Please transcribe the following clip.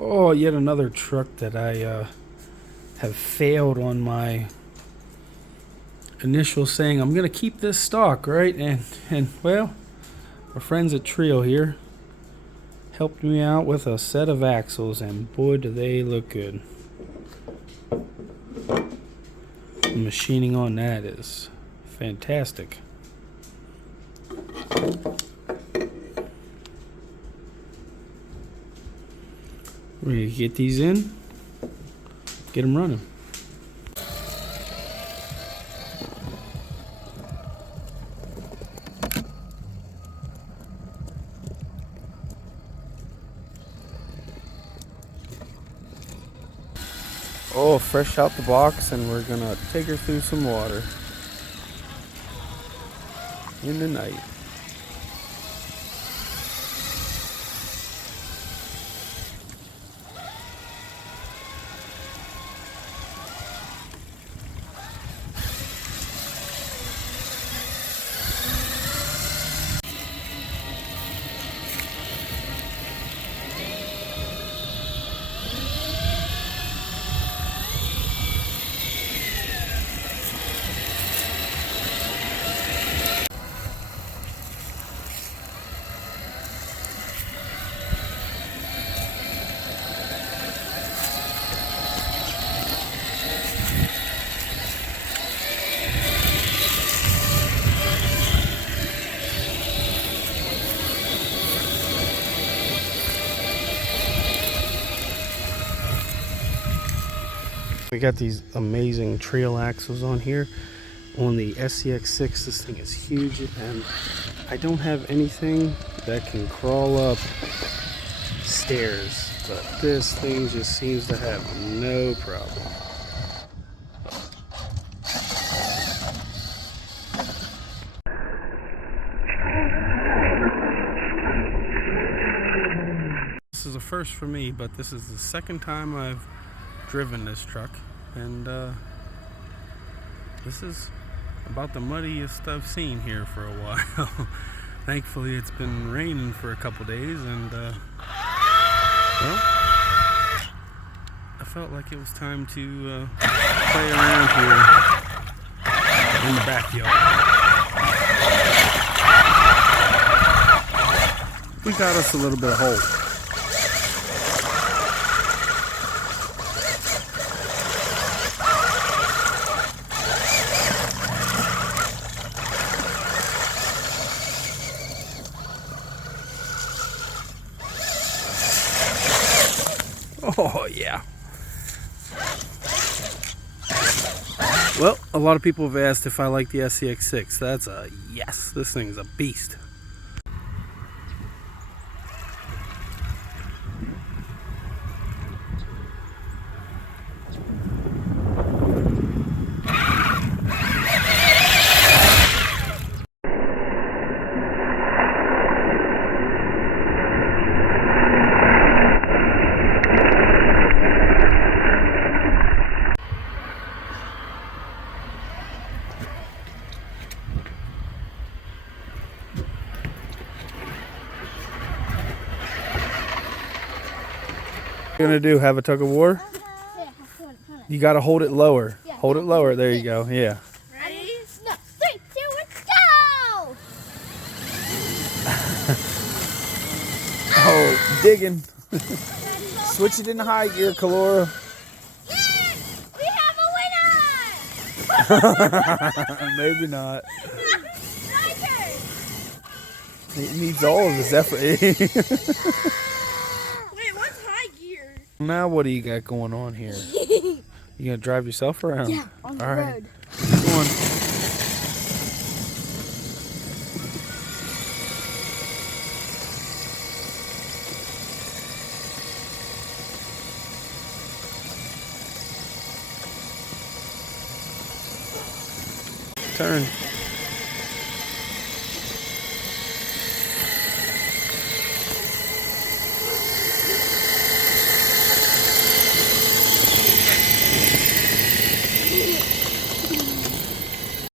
Oh, yet another truck that I have failed on my initial saying I'm gonna keep this stock, right? And well, our friends at Treal here helped me out with a set of axles, and boy do they look good. The machining on that is fantastic. We're gonna get these in, get them running. Oh, fresh out the box, and we're gonna take her through some water in the night. We got these amazing Treal axles on here. On the scx6, this thing is huge, and I don't have anything that can crawl up stairs, but this thing just seems to have no problem. This is a first for me, but this is the second time I've driven this truck, and this is about the muddiest I've seen here for a while. Thankfully it's been raining for a couple days, and well, I felt like it was time to play around here in the backyard. We got us a little bit of hope. Oh, yeah. Well, a lot of people have asked if I like the scx6. That's a yes. This thing's a beast. What are you gonna do? Have a tug of war? Yeah, hold it. You gotta hold it lower. Yeah. Hold it lower. There you go. Yeah. Ready? No, 3, 2, 1, go! Oh, digging. Switch it in high gear, Kalora. Yes! We have a winner! Maybe not. Nice! It needs all of his effort. Wait, what's high gear? Now what do you got going on here? You gonna drive yourself around? Yeah, on the all right. road. Come on. Turn.